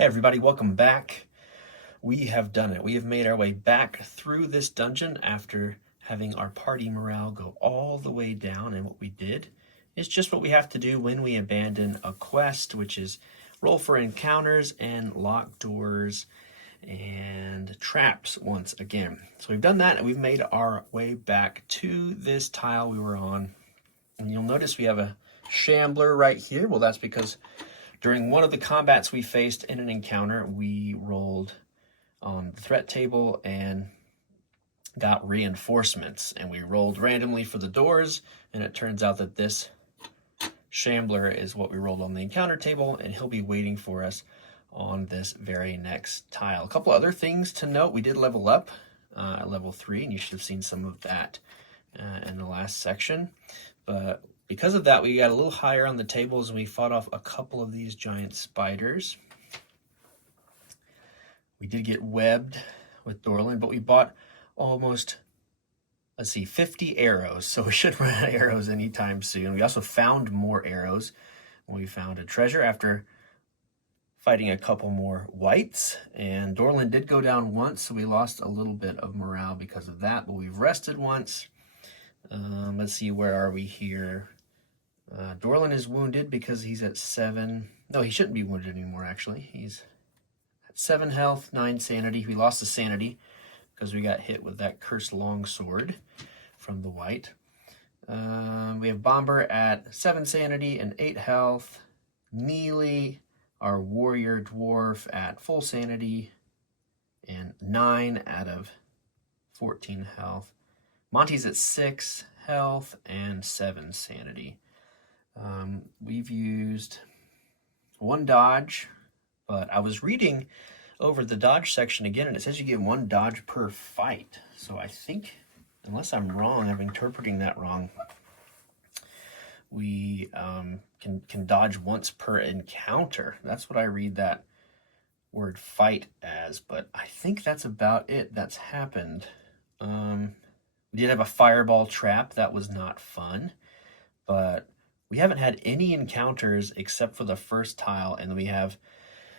Hey everybody, welcome back. We have done it. We have made our way back through this dungeon after having our party morale go all the way down, and what we did is just what we have to do when we abandon a quest, which is roll for encounters and lock doors and traps once again. So we've done that and we've made our way back to this tile we were on. And you'll notice we have a shambler right here. Well, that's because during one of the combats we faced in an encounter, we rolled on the threat table and got reinforcements. And we rolled randomly for the doors, and it turns out that this shambler is what we rolled on the encounter table, and he'll be waiting for us on this very next tile. A couple other things to note. We did level up at level 3, and you should have seen some of that in the last section. But because of that, we got a little higher on the tables, and we fought off a couple of these giant spiders. We did get webbed with Dorlin, but we bought almost, 50 arrows, so we should run out of arrows anytime soon. We also found more arrows. We found a treasure after fighting a couple more whites, and Dorlin did go down once, so we lost a little bit of morale because of that, but we've rested once. Let's see, where are we here? Dorlin is wounded because he's at 7. No, he shouldn't be wounded anymore, actually. He's at 7 health, 9 sanity. We lost the sanity because we got hit with that cursed longsword from the white. We have Bomber at 7 sanity and 8 health. Neely, our warrior dwarf, at full sanity and 9 out of 14 health. Monty's at 6 health and 7 sanity. We've used 1 dodge, but I was reading over the dodge section again, and it says you get 1 dodge per fight. So I think, unless I'm wrong, I'm interpreting that wrong, we can dodge once per encounter. That's what I read that word fight as, but I think that's about it that's happened. We did have a fireball trap. That was not fun, but we haven't had any encounters except for the first tile, and we have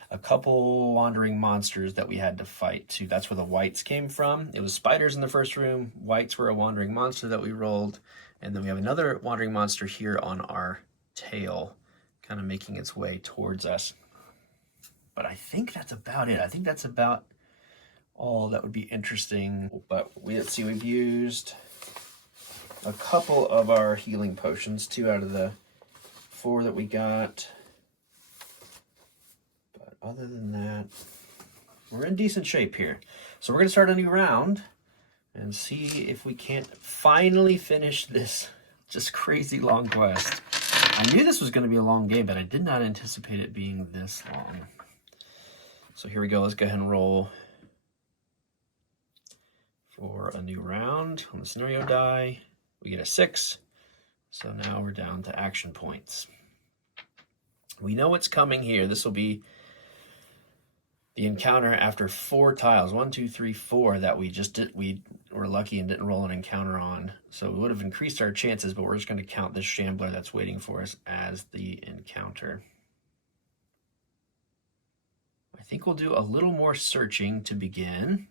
a couple wandering monsters that we had to fight too. That's where the whites came from. It was spiders in the first room. Whites were a wandering monster that we rolled, and then we have another wandering monster here on our tail, kind of making its way towards us. But I think that's about it. I think that's about all that would be interesting. But let's see, we've used a couple of our healing potions, 2 out of the 4 that we got. But other than that, we're in decent shape here. So we're going to start a new round and see if we can't finally finish this just crazy long quest. I knew this was going to be a long game, but I did not anticipate it being this long. So here we go. Let's go ahead and roll for a new round. On the scenario die, we get a 6. So now we're down to action points. We know what's coming here. This will be the encounter after 4 tiles. 1, 2, 3, 4 that we just did. We were lucky and didn't roll an encounter on. So we would have increased our chances, but we're just going to count this shambler that's waiting for us as the encounter. I think we'll do a little more searching to begin.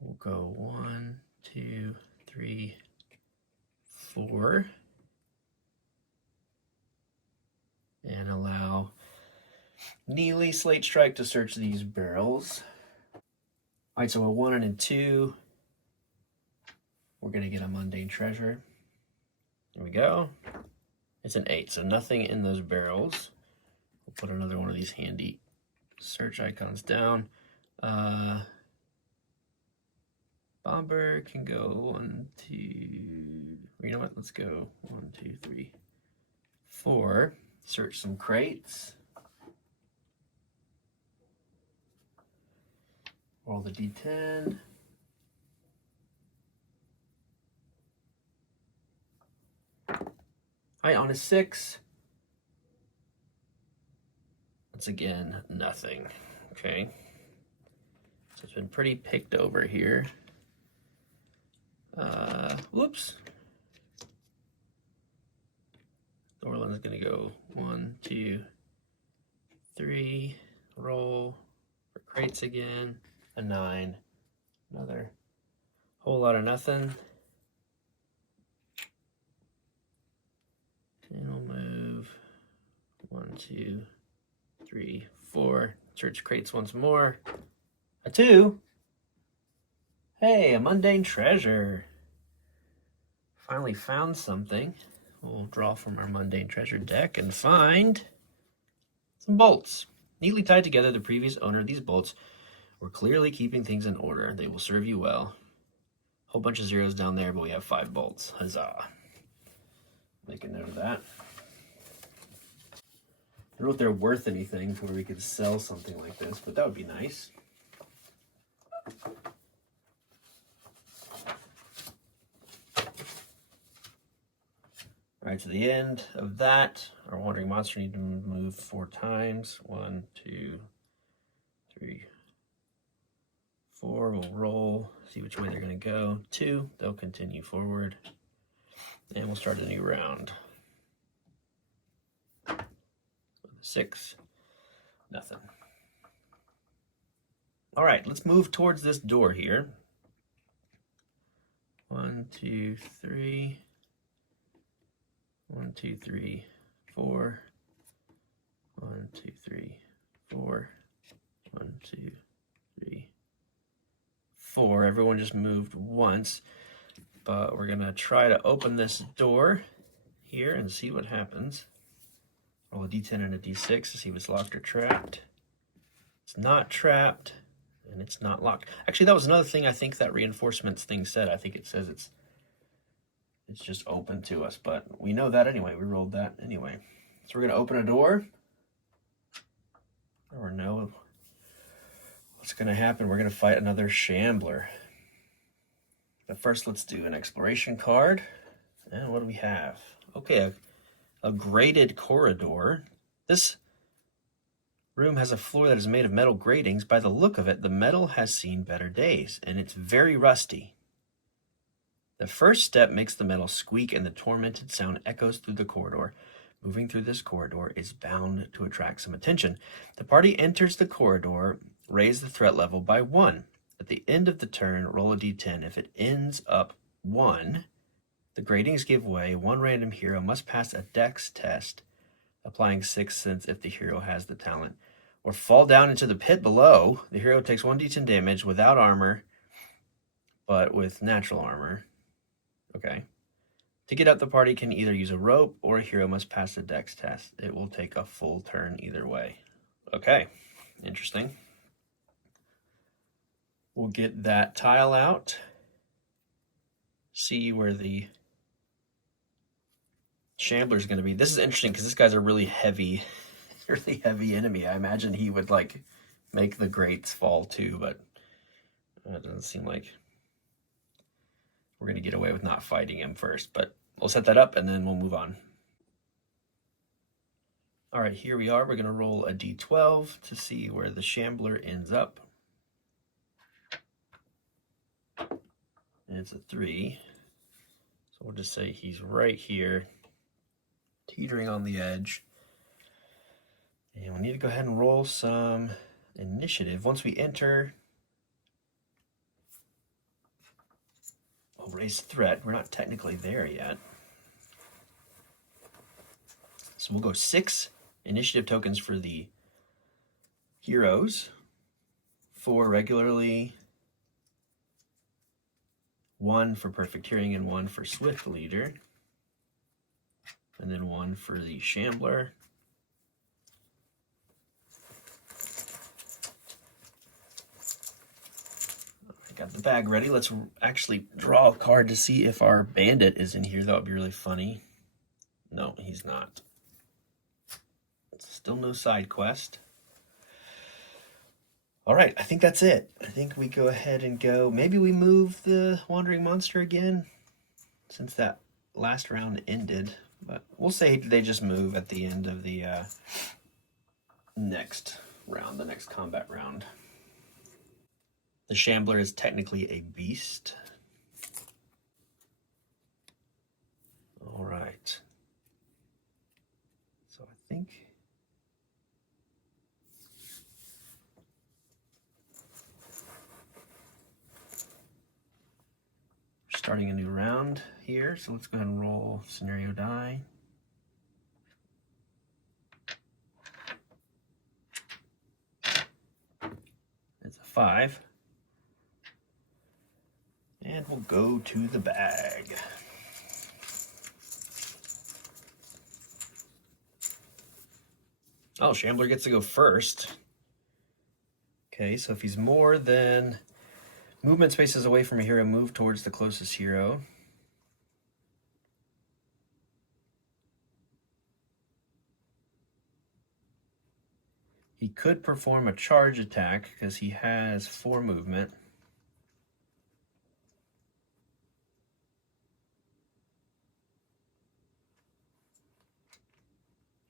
We'll go 1, 2, 3, 4. And allow Neely Slate Strike to search these barrels. All right, so a 1 and a 2. We're going to get a mundane treasure. There we go. It's an 8, so nothing in those barrels. We'll put another one of these handy search icons down. Bomber can go 1, 2. You know what? Let's go 1, 2, 3, 4. Search some crates. Roll the D10. All right, on a 6. That's again nothing. Okay. So it's been pretty picked over here. Whoops. Dorlin's gonna go 1, 2, 3. Roll for crates again. A 9. Another whole lot of nothing. And we'll move 1, 2, 3, 4. Search crates once more. A 2. Hey, a mundane treasure. Finally found something. We'll draw from our mundane treasure deck and find some bolts. Neatly tied together, the previous owner of these bolts were clearly keeping things in order. They will serve you well. Whole bunch of zeros down there, but we have 5 bolts. Huzzah. Make a note of that. I don't know if they're worth anything to where we could sell something like this, but that would be nice. All right, to the end of that, our wandering monster need to move 4 times. 1, 2, 3, 4. We'll roll, see which way they're going to go. 2, they'll continue forward. And we'll start a new round. 6, nothing. All right, let's move towards this door here. 1, 2, 3. 1, 2, 3, 4. 1, 2, 3, 4. 1, 2, 3, 4. Everyone just moved once, but we're gonna try to open this door here and see what happens. Roll a d10 and a d6 to see if it's locked or trapped. It's not trapped, and it's not locked. Actually, that was another thing I think that reinforcements thing said. I think it says it's just open to us, but we know that anyway. We rolled that anyway. So we're going to open a door. Or no. What's going to happen? We're going to fight another shambler. But first, let's do an exploration card. And what do we have? Okay, a grated corridor. This room has a floor that is made of metal gratings. By the look of it, the metal has seen better days, and it's very rusty. The first step makes the metal squeak, and the tormented sound echoes through the corridor. Moving through this corridor is bound to attract some attention. The party enters the corridor. Raise the threat level by 1. At the end of the turn, roll a d10. If it ends up 1, the gratings give way. 1 random hero must pass a dex test, applying 6 cents if the hero has the talent, or fall down into the pit below. The hero takes 1d10 damage without armor, but with natural armor. Okay. To get up, the party can either use a rope or a hero must pass a dex test. It will take a full turn either way. Okay, interesting. We'll get that tile out. See where the shambler is going to be. This is interesting because this guy's a really heavy enemy. I imagine he would like make the grates fall too, but it doesn't seem like we're going to get away with not fighting him first, but we'll set that up and then we'll move on. All right, here we are. We're going to roll a d12 to see where the shambler ends up. And it's a 3. So we'll just say he's right here, teetering on the edge. And we need to go ahead and roll some initiative. Once we enter, we'll raise threat. We're not technically there yet. So we'll go 6 initiative tokens for the heroes, 4 regularly, 1 for perfect hearing and 1 for swift leader, and then 1 for the shambler. I got the bag ready. Let's actually draw a card to see if our bandit is in here. That would be really funny. No, he's not. Still no side quest. All right, I think that's it. I think we go ahead and go. Maybe we move the wandering monster again since that last round ended. But we'll say they just move at the end of the next round, the next combat round. The shambler is technically a beast. All right. So I think starting a new round here. So let's go ahead and roll scenario die. It's a 5. And we'll go to the bag. Oh, Shambler gets to go first. Okay, so if he's more than movement spaces away from a hero, move towards the closest hero. He could perform a charge attack because he has 4 movement.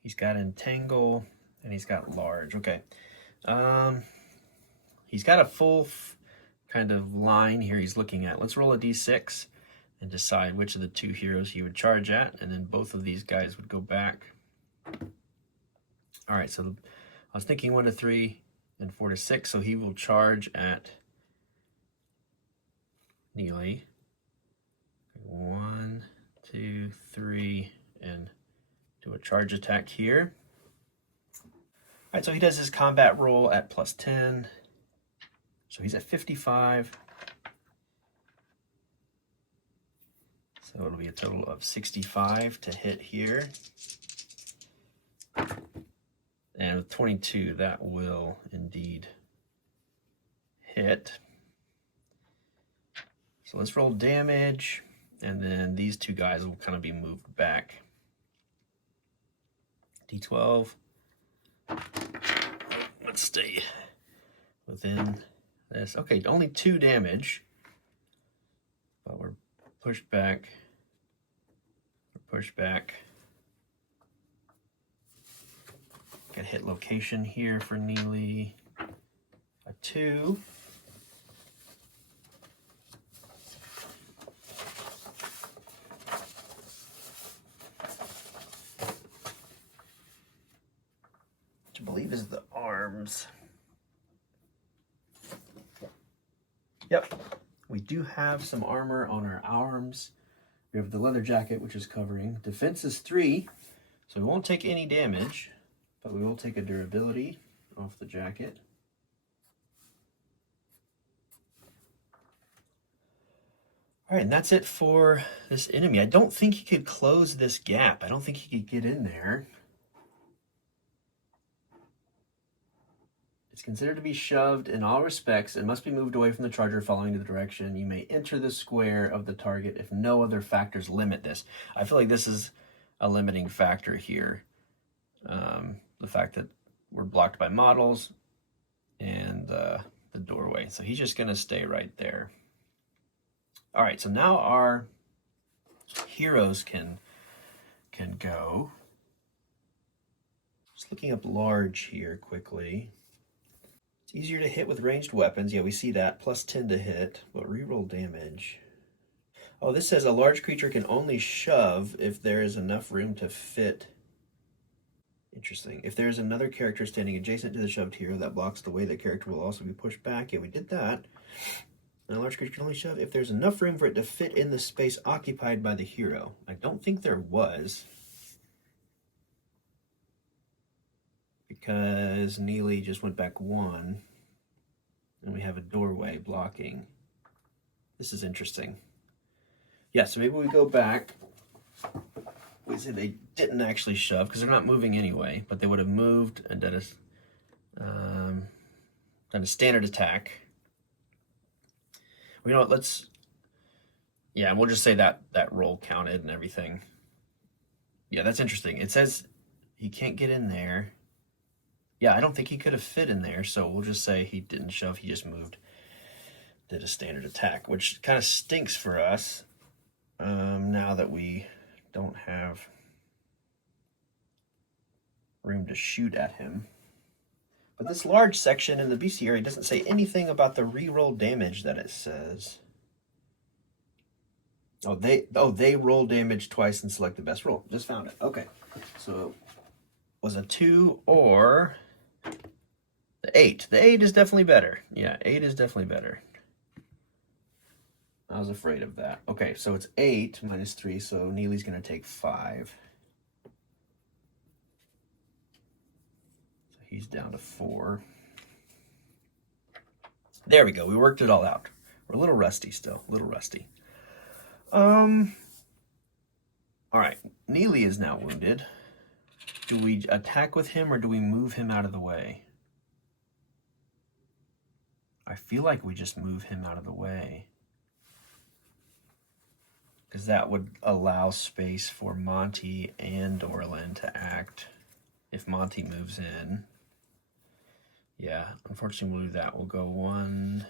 He's got entangle and he's got large. Okay. He's got a full kind of line here he's looking at. Let's roll a d6 and decide which of the 2 heroes he would charge at, and then both of these guys would go back. All right, so I was thinking 1 to 3 and 4 to 6, so he will charge at Neely. 1, 2, 3, and do a charge attack here. All right, so he does his combat roll at +10. So he's at 55. So it'll be a total of 65 to hit here. And with 22, that will indeed hit. So let's roll damage, and then these 2 guys will kind of be moved back. D12. Let's stay within this. Okay, only 2 damage, but we're pushed back. We're pushed back. Get hit location here for Neely. A 2. Which I believe is the arms. Yep, we do have some armor on our arms. We have the leather jacket, which is covering. Defense is 3, so we won't take any damage, but we will take a durability off the jacket. All right, and that's it for this enemy. I don't think he could close this gap. I don't think he could get in there. It's considered to be shoved in all respects and must be moved away from the charger following the direction. You may enter the square of the target if no other factors limit this. I feel like this is a limiting factor here. The fact that we're blocked by models and the doorway. So he's just going to stay right there. All right, so now our heroes can go. Just looking up large here quickly. It's easier to hit with ranged weapons. Yeah, we see that. +10 to hit, but reroll damage. Oh, this says a large creature can only shove if there is enough room to fit. Interesting. If there's another character standing adjacent to the shoved hero that blocks the way, that character will also be pushed back. Yeah, we did that. And a large creature can only shove if there's enough room for it to fit in the space occupied by the hero. I don't think there was, because Neely just went back 1, and we have a doorway blocking. This is interesting. Yeah, so maybe we go back. We say they didn't actually shove because they're not moving anyway, but they would have moved and done a standard attack. Well, you know what? And we'll just say that roll counted and everything. Yeah, that's interesting. It says he can't get in there. Yeah, I don't think he could have fit in there, so we'll just say he didn't shove. He just moved, did a standard attack, which kind of stinks for us now that we don't have room to shoot at him. But this large section in the bestiary doesn't say anything about the reroll damage that it says. They roll damage twice and select the best roll. Just found it. Okay. So was a 2 or the 8. The 8 is definitely better. Yeah, 8 is definitely better. I was afraid of that. Okay, so it's 8 minus 3, so Neely's going to take 5. So he's down to 4. There we go. We worked it all out. We're a little rusty still. A little rusty. All right. Neely is now wounded. Do we attack with him or do we move him out of the way? I feel like we just move him out of the way, because that would allow space for Monty and Dorlin to act if Monty moves in. Yeah, unfortunately we'll do that. We'll go 1.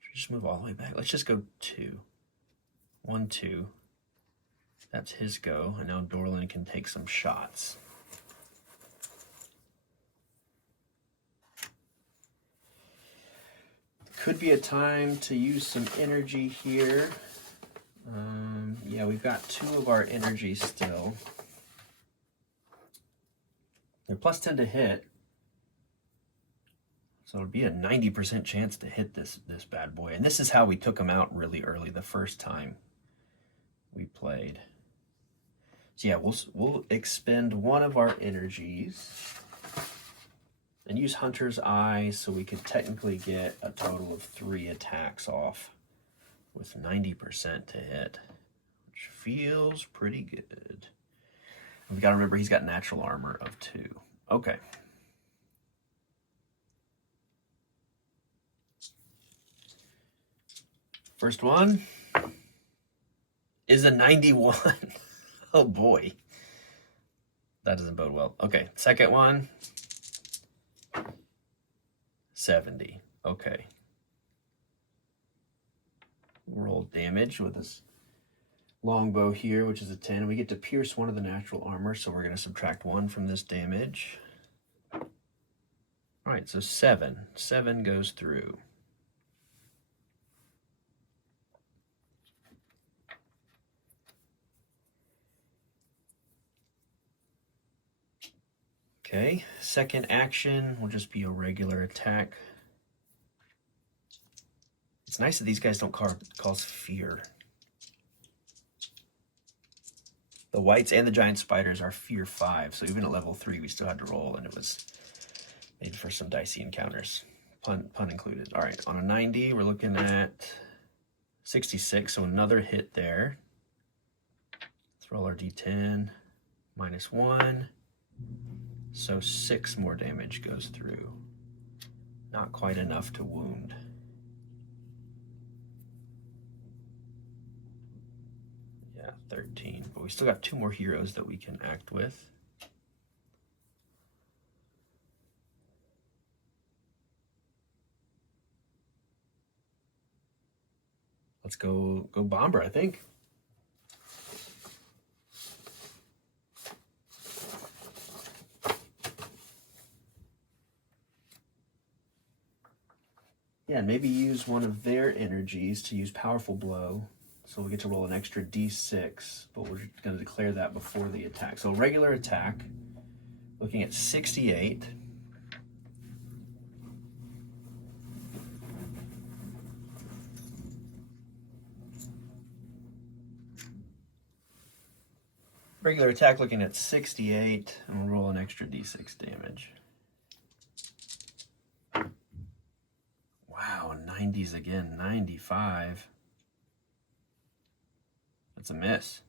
Should we just move all the way back? Let's just go 2. 1, 2. That's his go, and now Dorlin can take some shots. Could be a time to use some energy here. Yeah, we've got 2 of our energy still. They're plus 10 to hit. So it'll be a 90% chance to hit this bad boy. And this is how we took him out really early the first time we played. So yeah, we'll expend 1 of our energies and use Hunter's Eye so we could technically get a total of 3 attacks off with 90% to hit, which feels pretty good. We've got to remember he's got natural armor of 2. Okay. First one is a 91. Oh boy. That doesn't bode well. Okay, second one, 70. Okay. Roll damage with this longbow here, which is a 10. And we get to pierce 1 of the natural armor, so we're going to subtract 1 from this damage. All right, so 7. 7 goes through. Okay, second action will just be a regular attack. It's nice that these guys don't cause fear. The whites and the giant spiders are fear 5, so even at level 3 we still had to roll, and it was made for some dicey encounters, pun included. All right, on a 90 we're looking at 66, so another hit there. Let's roll our d10, minus 1. So 6 more damage goes through. Not quite enough to wound. Yeah, 13. But we still got 2 more heroes that we can act with. Let's go Bomber, I think. Yeah, and maybe use one of their energies to use Powerful Blow. So we'll get to roll an extra d6, but we're going to declare that before the attack. So regular attack, looking at 68. Regular attack looking at 68, and we'll roll an extra d6 damage. Wow, 90s again, 95. That's a miss.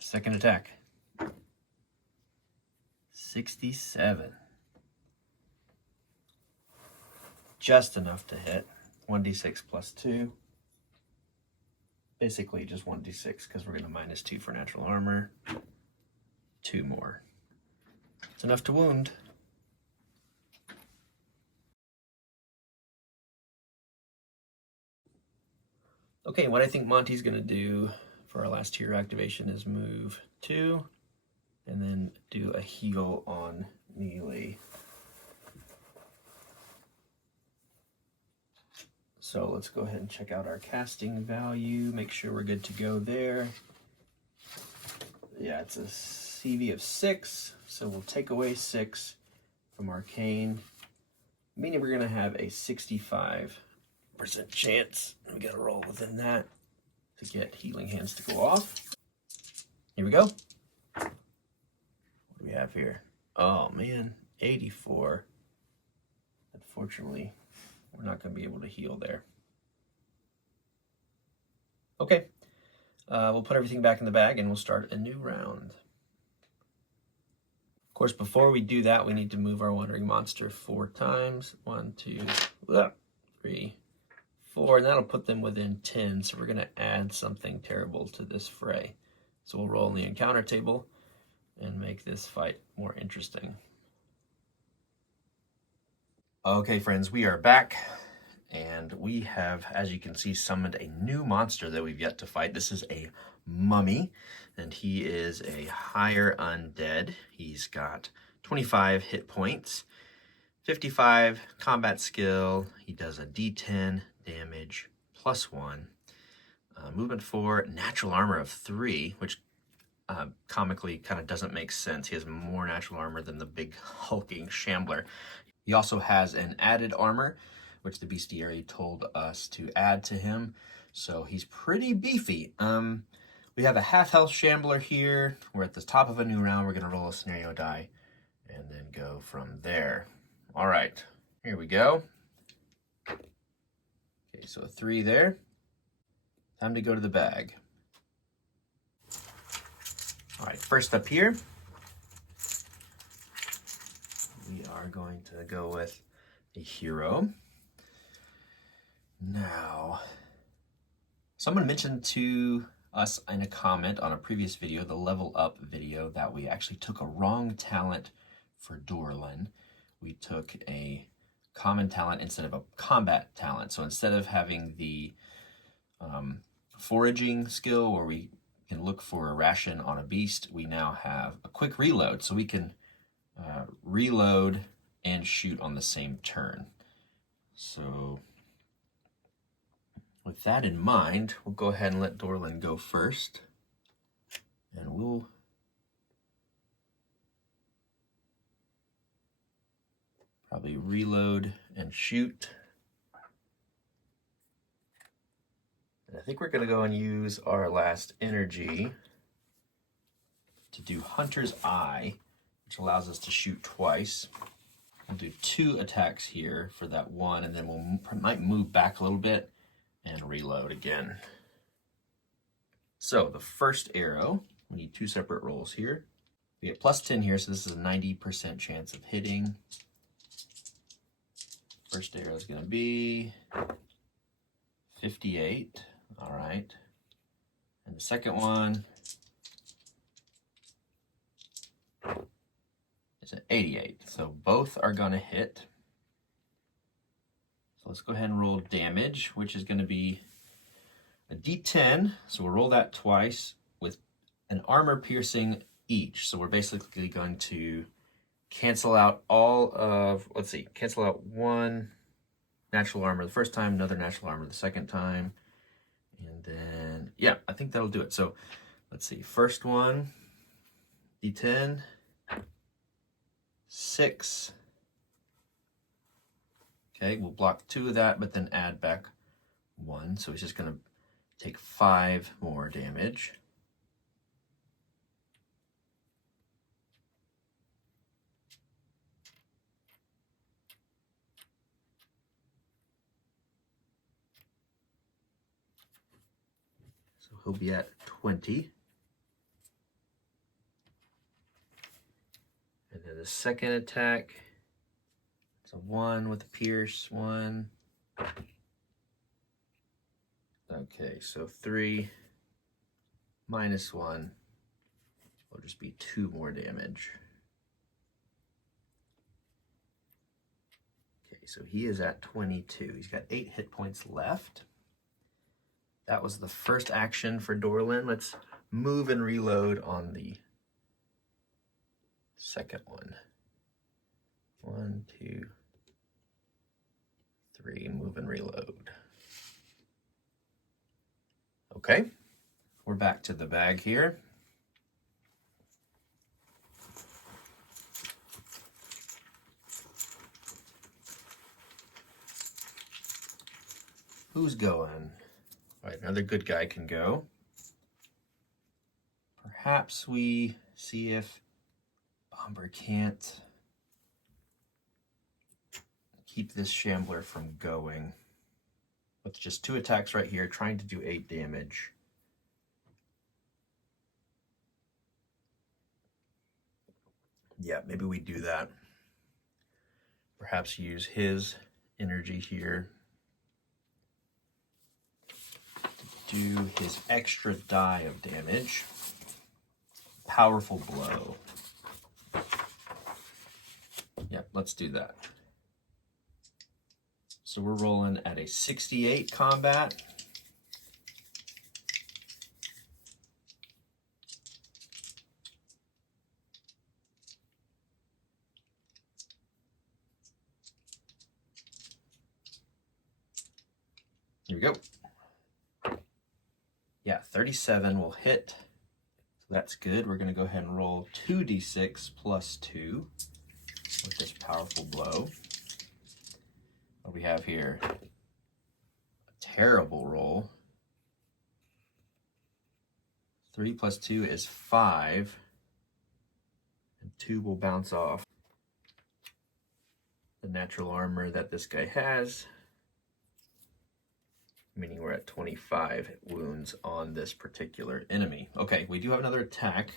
Second attack. 67. Just enough to hit. 1d6 plus 2. Basically just 1d6 because we're going to minus 2 for natural armor. 2 more. It's enough to wound. Okay, what I think Monty's going to do for our last hero activation is move 2 and then do a heal on Neely. So let's go ahead and check out our casting value, make sure we're good to go there. Yeah, it's a CV of 6, so we'll take away 6 from Arcane, meaning we're going to have a 65% chance. We got to roll within that to get Healing Hands to go off. Here we go. What do we have here? Oh man, 84. Unfortunately, we're not going to be able to heal there. Okay, we'll put everything back in the bag and we'll start a new round. Of course, before we do that, we need to move our Wandering Monster 4 times. 1, 2, 3, 4, and that'll put them within 10. So we're going to add something terrible to this fray. So we'll roll in the encounter table and make this fight more interesting. Okay, friends, we are back. And we have, as you can see, summoned a new monster that we've yet to fight. This is a mummy, and he is a higher undead. He's got 25 hit points, 55 combat skill. He does a d10 damage plus 1. Movement 4, natural armor of 3, which comically kind of doesn't make sense. He has more natural armor than the big hulking shambler. He also has an added armor, which the bestiary told us to add to him. So he's pretty beefy. We have a half-health shambler here. We're at the top of a new round. We're going to roll a scenario die and then go from there. All right, here we go. Okay, so a 3 there. Time to go to the bag. All right, first up here, we are going to go with a hero. Now, someone mentioned to us in a comment on a previous video, the level up video, that we actually took a wrong talent for Dorlin. We took a common talent instead of a combat talent. So instead of having the foraging skill where we can look for a ration on a beast, we now have a quick reload. So we can reload and shoot on the same turn. So with that in mind, we'll go ahead and let Dorlin go first. And we'll probably reload and shoot. And I think we're going to go and use our last energy to do Hunter's Eye, which allows us to shoot twice. We'll do 2 attacks here for that 1, and then might move back a little bit and reload again. So the first arrow, we need 2 separate rolls here. We get plus 10 here, so this is a 90% chance of hitting. First arrow is going to be 58. All right. And the second one is an 88. So both are going to hit. So let's go ahead and roll damage, which is going to be a d10. So we'll roll that twice with an armor piercing each. So we're basically going to cancel out all of, cancel out 1 natural armor the first time, another natural armor the second time. And then, yeah, I think that'll do it. So let's see, first one, d10, 6. Okay, we'll block 2 of that, but then add back 1. So he's just going to take 5 more damage. So he'll be at 20. And then the second attack, it's a 1 with a pierce, 1. Okay, so 3 minus 1 will just be 2 more damage. Okay, so he is at 22. He's got 8 hit points left. That was the first action for Dorlin. Let's move and reload on the second one. 1, 2, 3, move and reload. Okay, we're back to the bag here. who's going? All right, another good guy can go. Perhaps we see if Bomber can't keep this shambler from going. With just 2 attacks right here, trying to do 8 damage. Yeah, maybe we do that. Perhaps use his energy here to do his extra die of damage. Powerful blow. Yep, let's do that. So we're rolling at a 68 combat. Here we go. Yeah, 37 will hit. So that's good. We're going to go ahead and roll 2d6 plus 2 with this powerful blow. What do we have here? A terrible roll. 3 plus 2 is 5. And 2 will bounce off the natural armor that this guy has, meaning we're at 25 wounds on this particular enemy. Okay, we do have another attack.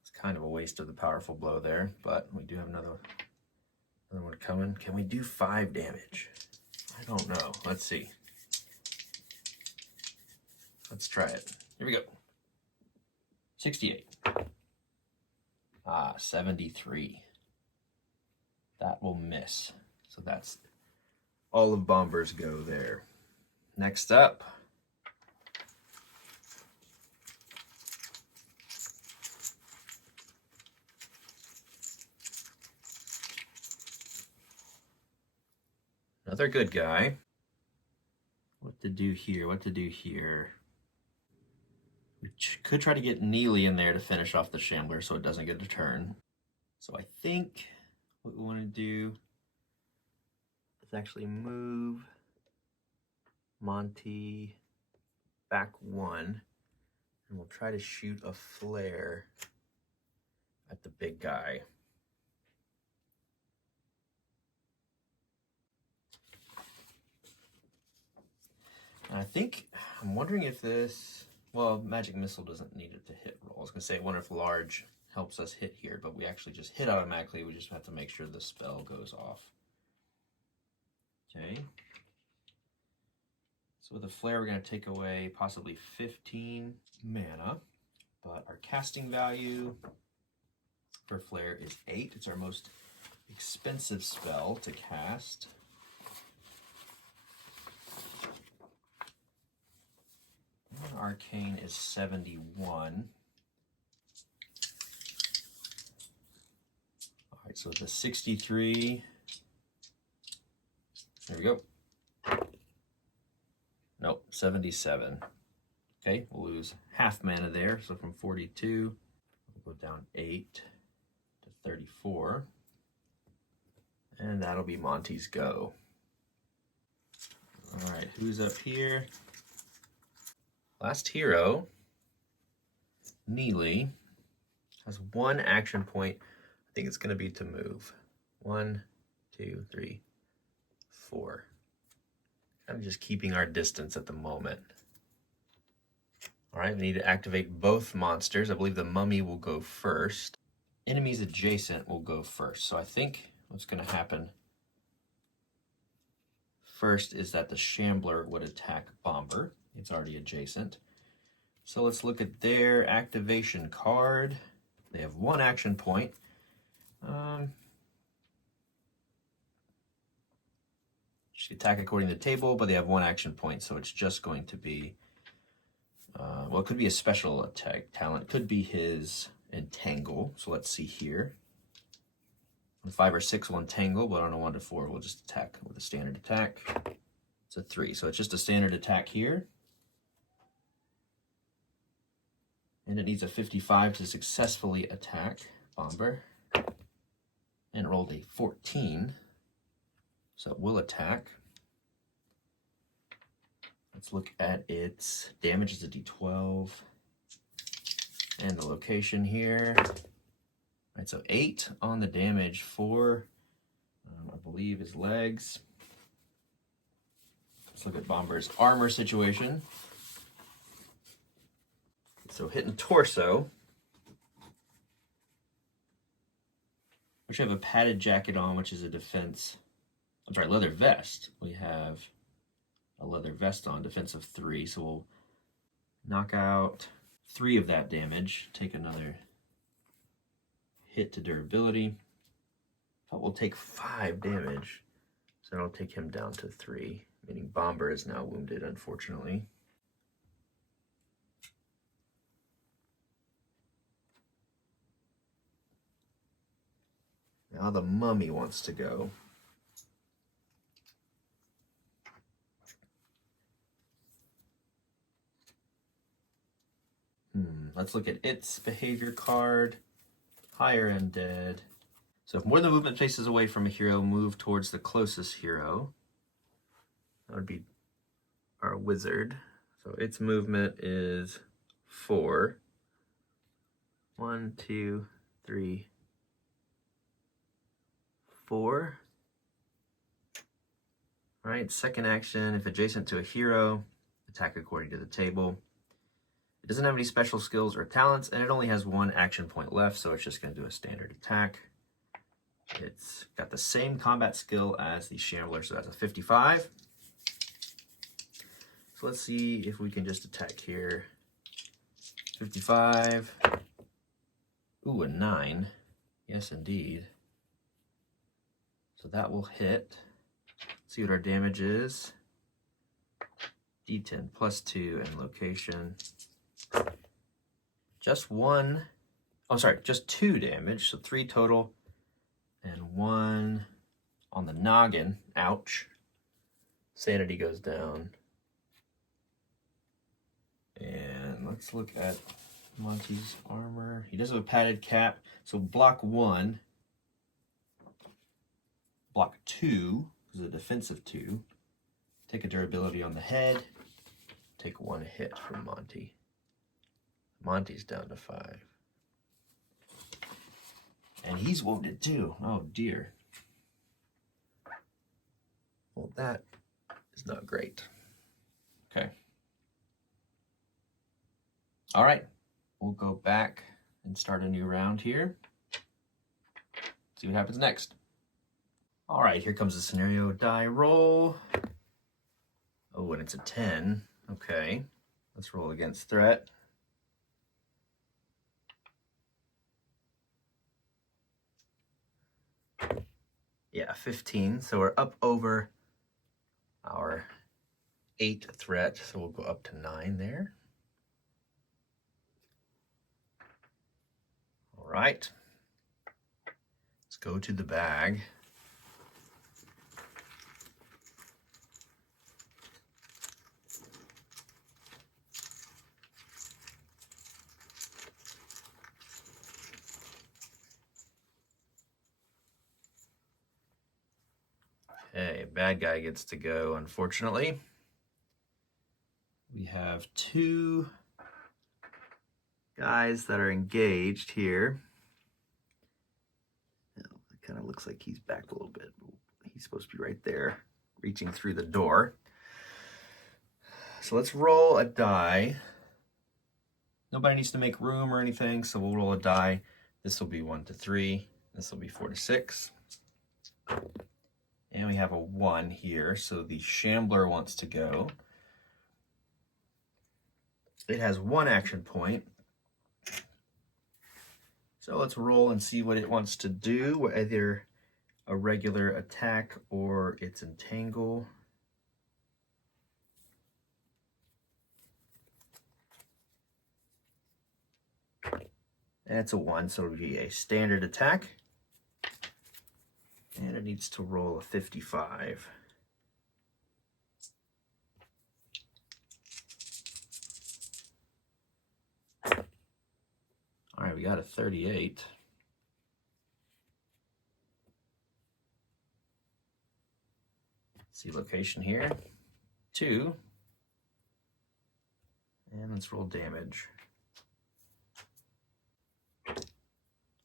It's kind of a waste of the powerful blow there, but we do have another one coming. Can we do 5 damage? I don't know. Let's see. Let's try it. Here we go. 68. 73. That will miss. So that's all of Bomber's go there. Next up, another good guy. What to do here? What to do here? We could try to get Neely in there to finish off the Shambler so it doesn't get a turn. So I think what we want to do is actually move Monty back 1, and we'll try to shoot a flare at the big guy. And I think, I'm wondering if this, well, Magic Missile doesn't need it to hit roll. I was going to say, I wonder if large helps us hit here, but we actually just hit automatically. We just have to make sure the spell goes off. Okay. So with a flare, we're going to take away possibly 15 mana, but our casting value for flare is 8. It's our most expensive spell to cast. And arcane is 71. All right, so the 63. There we go. Nope, 77. Okay, we'll lose half mana there. So from 42, we'll go down 8 to 34. And that'll be Monty's go. All right, who's up here? Last hero, Neely, has 1 action point. I think it's going to be to move. 1, 2, 3, 4. I'm just keeping our distance at the moment. All right, we need to activate both monsters. I believe the mummy will go first. Enemies adjacent will go first. So I think what's going to happen first is that the Shambler would attack Bomber. It's already adjacent. So let's look at their activation card. They have 1 action point. Just attack according to the table, but they have 1 action point, so it's just going to be, well, it could be a special attack talent. Could be his Entangle. So let's see here. On 5 or 6, we'll Entangle, but on a 1 to 4, we'll just attack with a standard attack. It's a 3, so it's just a standard attack here. And it needs a 55 to successfully attack Bomber. And it rolled a 14. So it will attack. Let's look at its damage. It's a D12. And the location here. All right, so 8 on the damage, 4, I believe, his legs. Let's look at Bomber's armor situation. So hitting torso, which we have a padded jacket on, which is a defense. I'm sorry, leather vest. We have a leather vest on, defense of 3. So we'll knock out 3 of that damage. Take another hit to durability. But we'll take 5 damage. So that'll take him down to 3, meaning Bomber is now wounded, unfortunately. Now the mummy wants to go. Let's look at its behavior card. Higher undead. So if more than movement faces away from a hero, move towards the closest hero. That would be our wizard. So its movement is 4. 1, 2, 3, 4. All right, second action, if adjacent to a hero, attack according to the table. It doesn't have any special skills or talents, and it only has 1 action point left, so it's just going to do a standard attack. It's got the same combat skill as the shambler, so that's a 55. So let's see if we can just attack here. 55. Ooh, a 9. Yes, indeed. So that will hit. Let's see what our damage is. D10 plus 2 and location. Just 1. Oh, sorry, just 2 damage, so 3 total. And 1 on the noggin. Ouch. Sanity goes down. And let's look at Monty's armor. He does have a padded cap. So block 1. Block 2 is a defensive 2. Take a durability on the head. Take 1 hit from Monty. Monty's down to 5. And he's wounded too. Oh dear. Well, that is not great. Okay. All right. We'll go back and start a new round here. See what happens next. All right, here comes the scenario die roll. Oh, and it's a 10. Okay. Let's roll against threat. Yeah, 15. So we're up over our 8 threat. So we'll go up to 9 there. All right. Let's go to the bag. Okay, bad guy gets to go, unfortunately. We have 2 guys that are engaged here. It kind of looks like he's back a little bit. He's supposed to be right there, reaching through the door. So let's roll a die. Nobody needs to make room or anything, so we'll roll a die. This will be 1 to 3. This will be 4 to 6. And we have a 1 here, so the shambler wants to go. It has 1 action point. So let's roll and see what it wants to do, either a regular attack or its entangle. And it's a 1, so it'll be a standard attack. And it needs to roll a 55. All right, we got a 38. Let's see location here. 2. Let's roll damage. All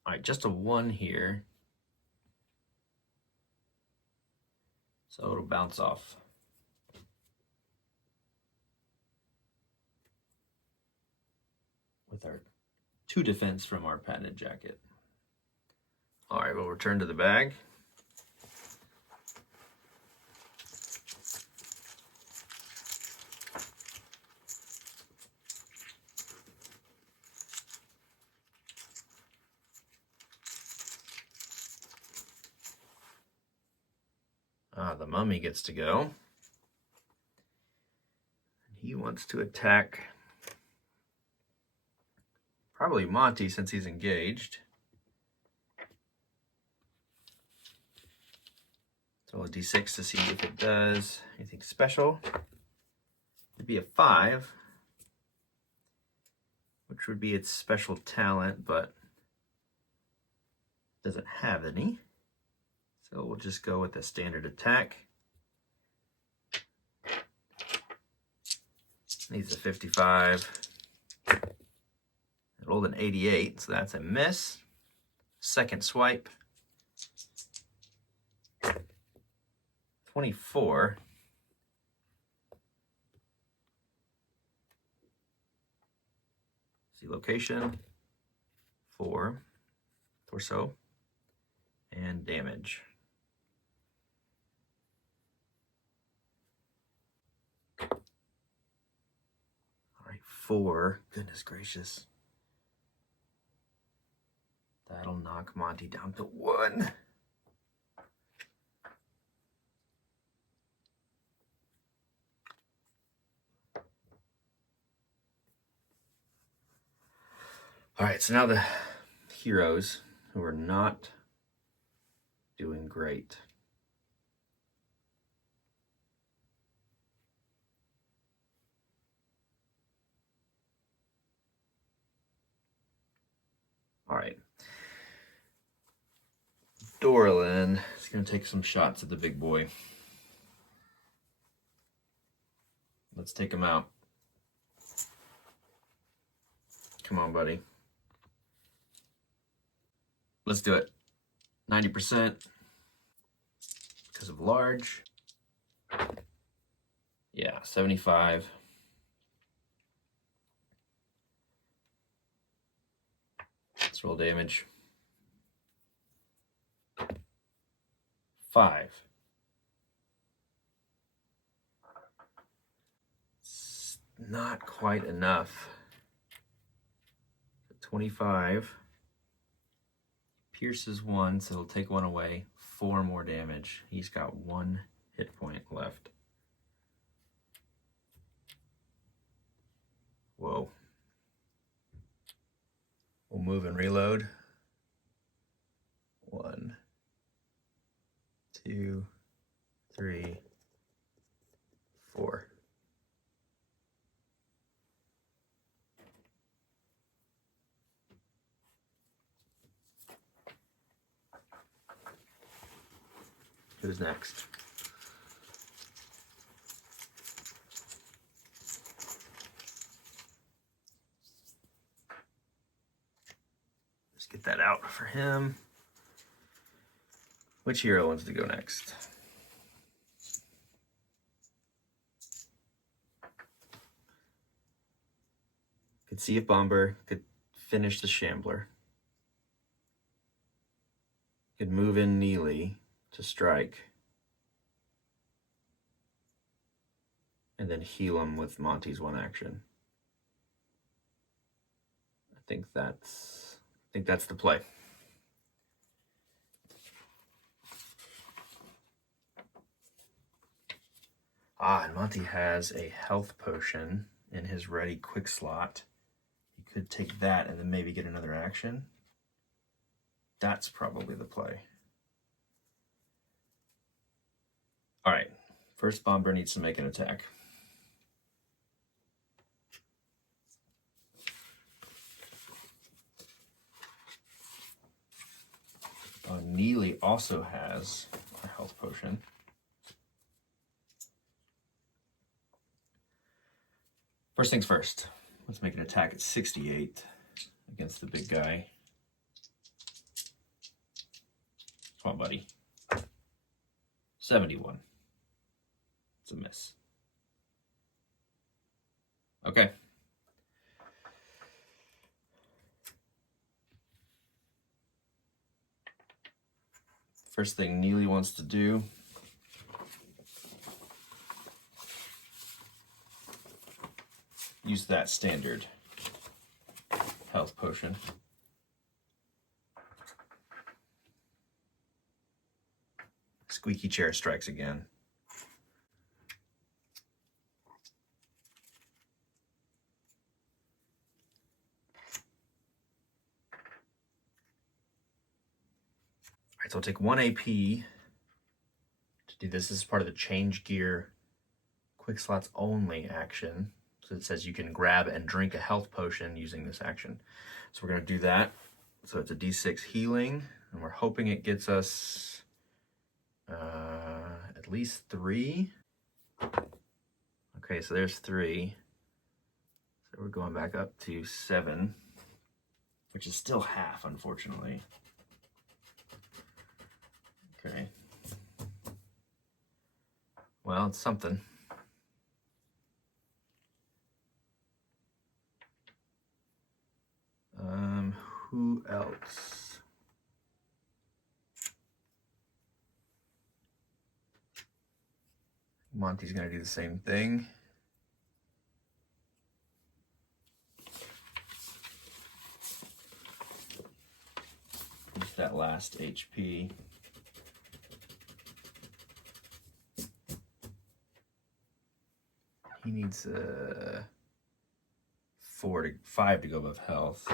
right, just a 1 here. So it'll bounce off. With our 2 defense from our patented jacket. All right, we'll return to the bag. The mummy gets to go. He wants to attack probably Monty since he's engaged. So roll a d6 to see if it does anything special. It'd be a 5, which would be its special talent, but doesn't have any. So we'll just go with a standard attack. Needs a 55. It rolled an 88, so that's a miss. Second swipe. 24. See location. 4. Torso. And damage. All right, 4. Goodness gracious. That'll knock Monty down to 1. All right, so now the heroes who are not doing great. All right. Dorlin is going to take some shots at the big boy. Let's take him out. Come on, buddy. Let's do it. 90% because of large. Yeah, 75. Let's roll damage. 5. It's not quite enough. 25. Pierces 1, so he'll take 1 away. 4 more damage. He's got 1 hit point left. Whoa. We'll move and reload. 1, 2, 3, 4. Who's next? Let's get that out for him. Which hero wants to go next? Could see if Bomber could finish the Shambler. Could move in Neely to strike. And then heal him with Monty's 1 action. I think that's the play. And Monty has a health potion in his ready quick slot. He could take that and then maybe get another action. That's probably the play. All right, first Bomber needs to make an attack. Neely also has a health potion. First things first, Let's make an attack at 68 against the big guy. Come on, buddy. 71. It's a miss. Okay. First thing Neely wants to do use that standard health potion. Squeaky chair strikes again. All right, so I'll take 1 AP to do this. This is part of the change gear quick slots only action. So it says you can grab and drink a health potion using this action. So we're going to do that. So it's a D6 healing, and we're hoping it gets us at least 3. Okay, so there's 3. So we're going back up to 7, which is still half, unfortunately. Okay. Well, it's something. Who else? Monty's gonna do the same thing. Use that last HP. He needs 5 to go above health.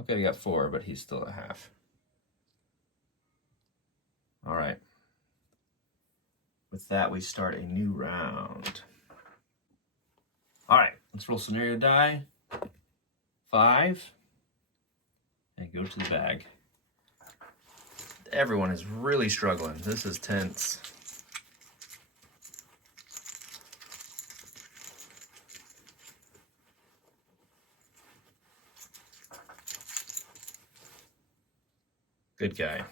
Okay, we got 4, but he's still at half. All right. With that, we start a new round. All right, let's roll scenario die. 5. And go to the bag. Everyone is really struggling. This is tense. Good guy.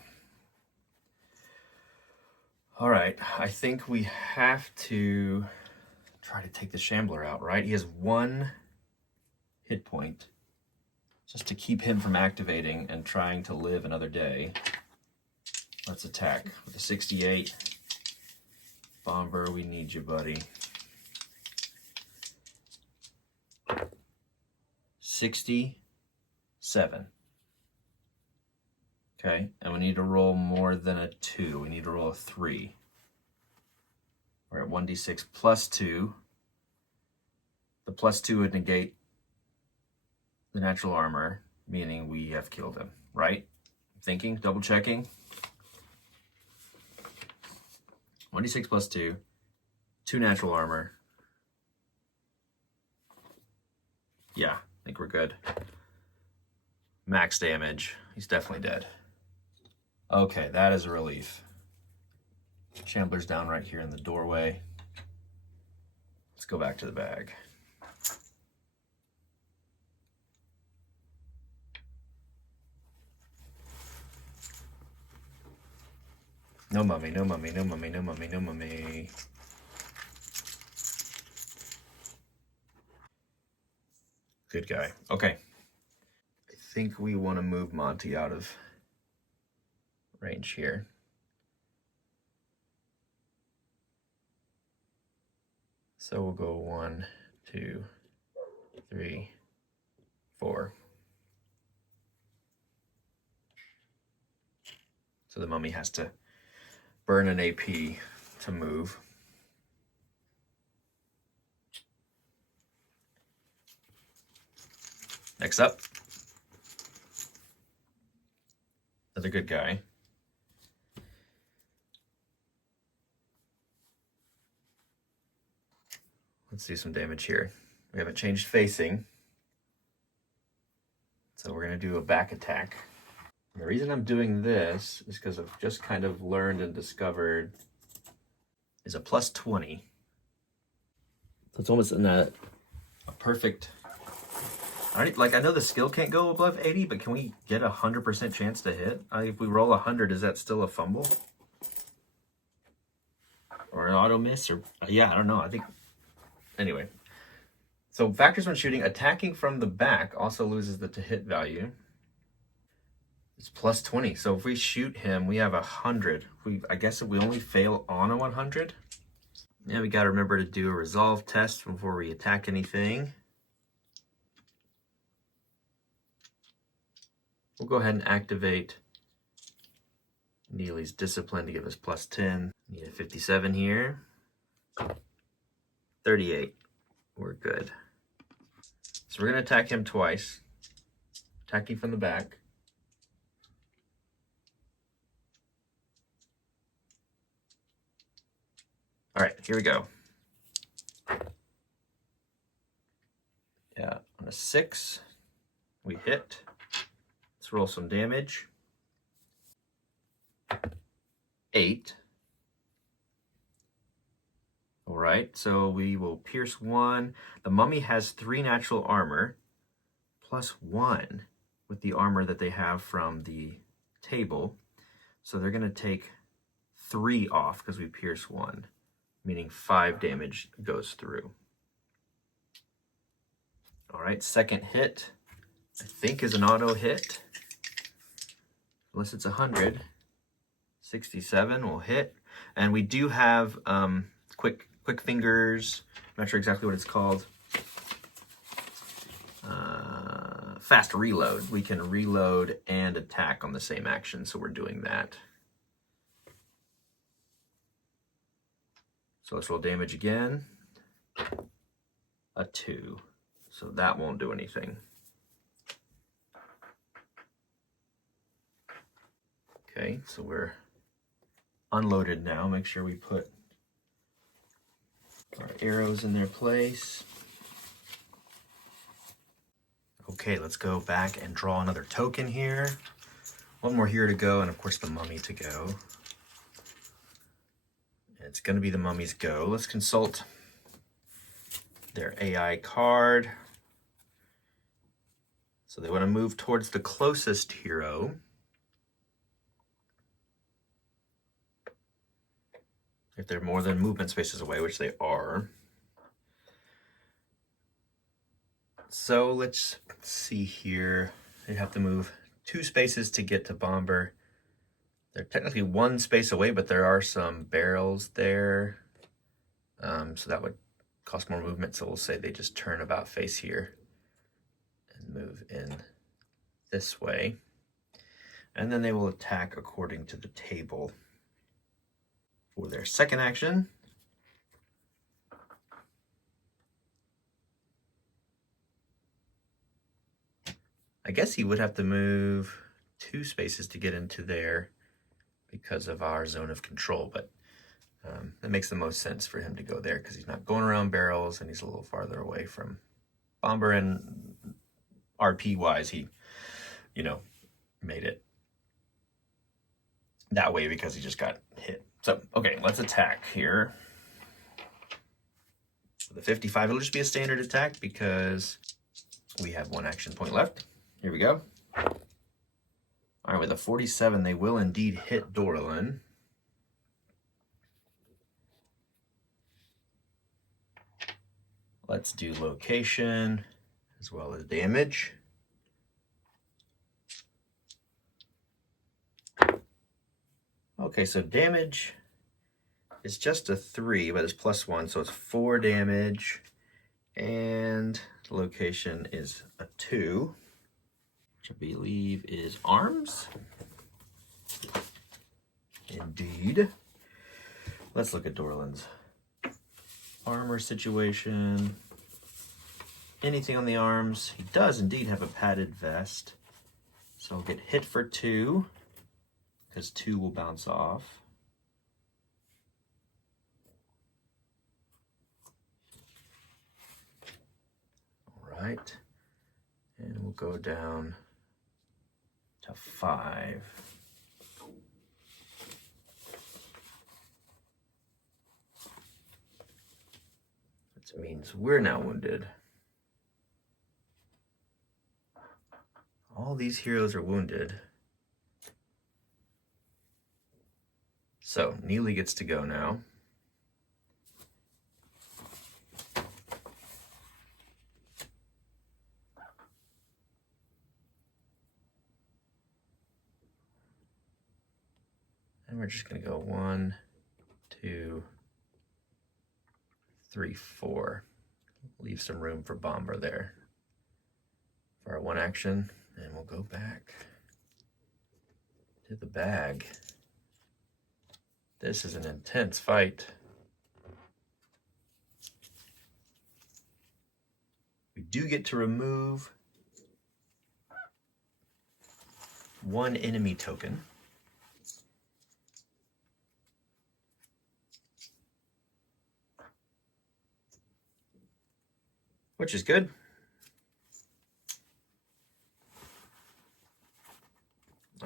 All right, I think we have to try to take the shambler out, right? He has 1 hit point just to keep him from activating and trying to live another day. Let's attack with a 68. Bomber, we need you, buddy. 67. Okay, and we need to roll more than a 2. We need to roll a 3. We're at 1d6 plus 2. The plus 2 would negate the natural armor, meaning we have killed him, right? Thinking, double checking. 1d6 plus 2. 2 natural armor. Yeah, I think we're good. Max damage. He's definitely dead. Okay, that is a relief. Shambler's down right here in the doorway. Let's go back to the bag. No mummy, no mummy, no mummy, no mummy, no mummy. Good guy. Okay. I think we want to move Monty out of range here. So we'll go 1, 2, 3, 4. So the mummy has to burn an AP to move. Next up, another good guy. Let's do some damage here. We haven't changed facing, so we're going to do a back attack. And the reason I'm doing this is because I've just kind of learned and discovered is a plus 20. So it's almost in a perfect I know the skill can't go above 80, but can we get 100% chance to hit? If we roll 100, is that still a fumble? Or an auto miss? Or yeah, I don't know. I think, anyway. So factors when shooting, attacking from the back also loses the to hit value. It's plus 20. So if we shoot him, we have 100. I guess if we only fail on a 100. Yeah, we got to remember to do a resolve test before we attack anything. We'll go ahead and activate Neely's Discipline to give us plus 10. Need a 57 here. 38. We're good. So we're going to attack him twice. Attacking from the back. All right, here we go. Yeah, on a 6, we hit. Let's roll some damage. 8. All right, so we will pierce 1. The mummy has 3 natural armor, plus 1 with the armor that they have from the table. So they're going to take 3 off because we pierce 1, meaning 5 damage goes through. All right, second hit, I think is an auto hit. Unless it's 100. 67 will hit. And we do have quick fingers. I'm not sure exactly what it's called. Fast reload. We can reload and attack on the same action, so we're doing that. So let's roll damage again. A 2. So that won't do anything. Okay, so we're unloaded now. Make sure we put our arrows in their place. Okay, let's go back and draw another token here. One more here to go, and of course the mummy to go. It's going to be the mummy's go. Let's consult their AI card. So they want to move towards the closest hero. If they're more than movement spaces away, which they are. So let's see here. They have to move 2 spaces to get to Bomber. They're technically 1 space away, but there are some barrels there. So that would cost more movement. So we'll say they just turn about face here and move in this way. And then they will attack according to the table. For their second action, I guess he would have to move 2 spaces to get into there because of our zone of control, but that makes the most sense for him to go there because he's not going around barrels and he's a little farther away from Bomber, and RP wise he, made it that way because he just got hit. So, okay, let's attack here. The 55, it'll just be a standard attack because we have 1 action point left. Here we go. All right, with a 47, they will indeed hit Dorlin. Let's do location as well as damage. Okay, so damage is just a 3, but it's plus 1, so it's 4 damage. And the location is a 2, which I believe is arms. Indeed. Let's look at Dorlin's armor situation. Anything on the arms? He does indeed have a padded vest. So I'll get hit for 2, because 2 will bounce off. All right. And we'll go down to 5. That means we're now wounded. All these heroes are wounded. So Neely gets to go now. And we're just going to go 1, 2, 3, 4. Leave some room for Bomber there for our one action. And we'll go back to the bag. This is an intense fight. We do get to remove 1 enemy token. Which is good.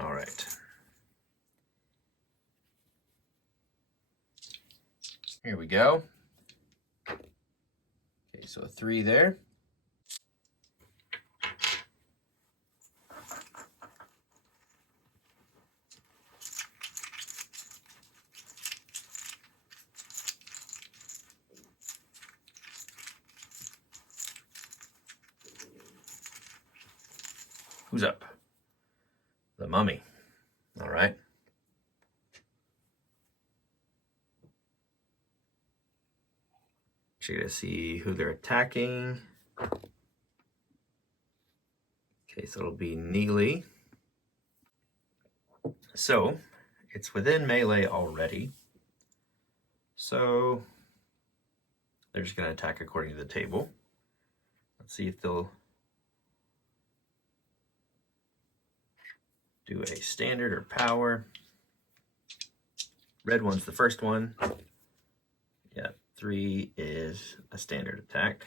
All right. Here we go. Okay, so a 3 there. Who's up? The mummy. All right. So you're going to see who they're attacking. Okay, so it'll be Neely. So it's within melee already. So they're just going to attack according to the table. Let's see if they'll do a standard or power. Red one's the first one. Yeah, 3 is a standard attack.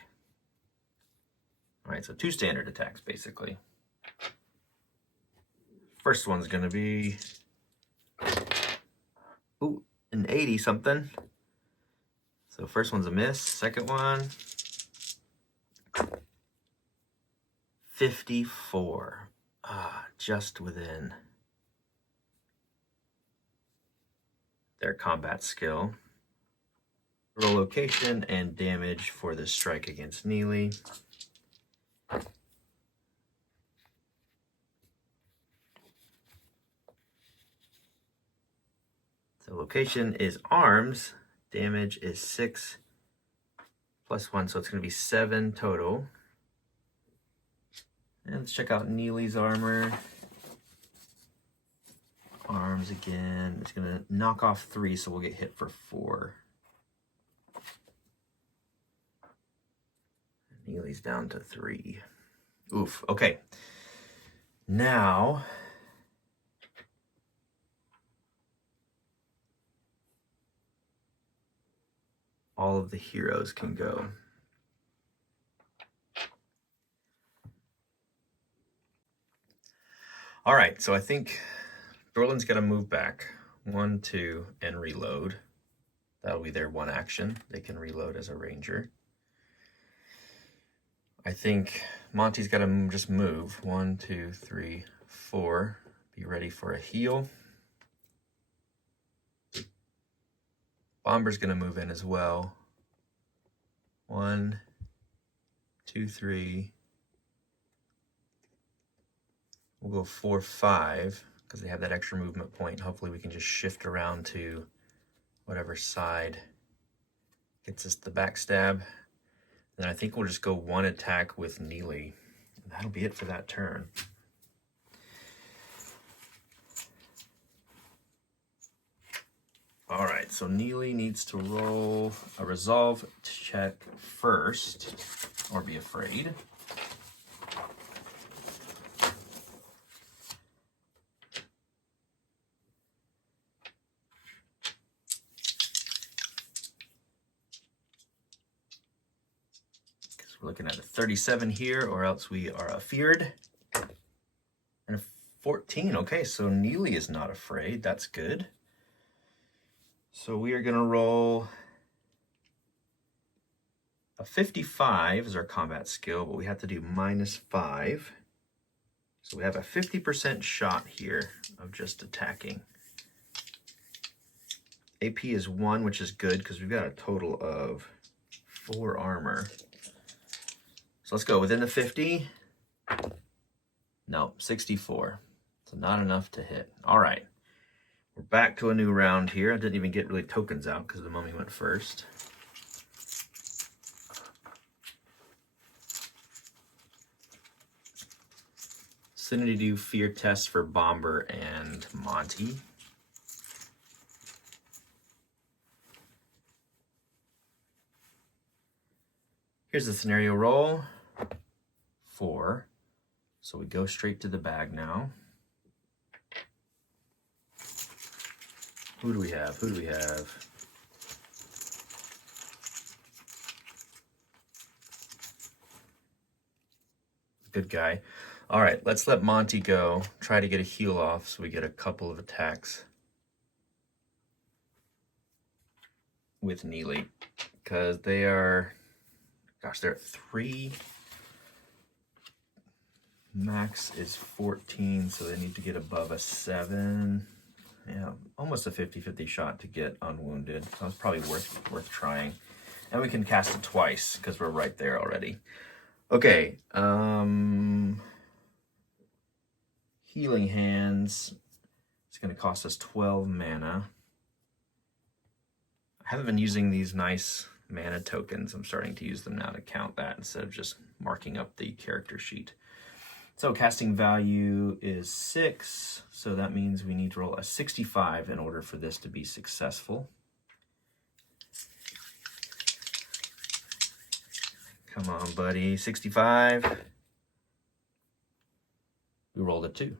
All right, so 2 standard attacks basically. First one's gonna be, ooh, an 80 something. So first one's a miss. Second one, 54. Just within their combat skill. Roll location and damage for this strike against Neely. So location is arms. Damage is 6 plus 1, so it's going to be 7 total. And let's check out Neely's armor. Arms again. It's going to knock off 3, so we'll get hit for 4. Neely's down to 3. Oof. Okay. Now, all of the heroes can go. All right, so I think Dorland's got to move back 1, 2, and reload. That'll be their one action. They can reload as a ranger. I think Monty's got to just move 1, 2, 3, 4. Be ready for a heal. Bomber's going to move in as well. 1, 2, 3. We'll go 4, 5 because they have that extra movement point. Hopefully we can just shift around to whatever side gets us the backstab. Then I think we'll just go 1 attack with Neely. That'll be it for that turn. All right, so Neely needs to roll a resolve check first, or be afraid. We're looking at a 37 here, or else we are afeared. And a 14. Okay, so Neely is not afraid. That's good. So we are going to roll a 55 as our combat skill, but we have to do -5. So we have a 50% shot here of just attacking. AP is 1, which is good because we've got a total of 4 armor. So let's go within the 50. No, 64. So not enough to hit. All right. We're back to a new round here. I didn't even get really tokens out because the mummy went first. Still need to do fear tests for Bomber and Monty. Here's the scenario roll. 4. So we go straight to the bag now. Who do we have? Who do we have? Good guy. All right, let's let Monty go. Try to get a heal off so we get a couple of attacks with Neely. Because they are, gosh, they're at 3. Max is 14, so they need to get above a 7. Yeah, almost a 50-50 shot to get unwounded. So it's probably worth trying. And we can cast it twice because we're right there already. Okay, Healing Hands. It's going to cost us 12 mana. I haven't been using these nice mana tokens. I'm starting to use them now to count that instead of just marking up the character sheet. So casting value is 6, so that means we need to roll a 65 in order for this to be successful. Come on, buddy. 65. We rolled a 2.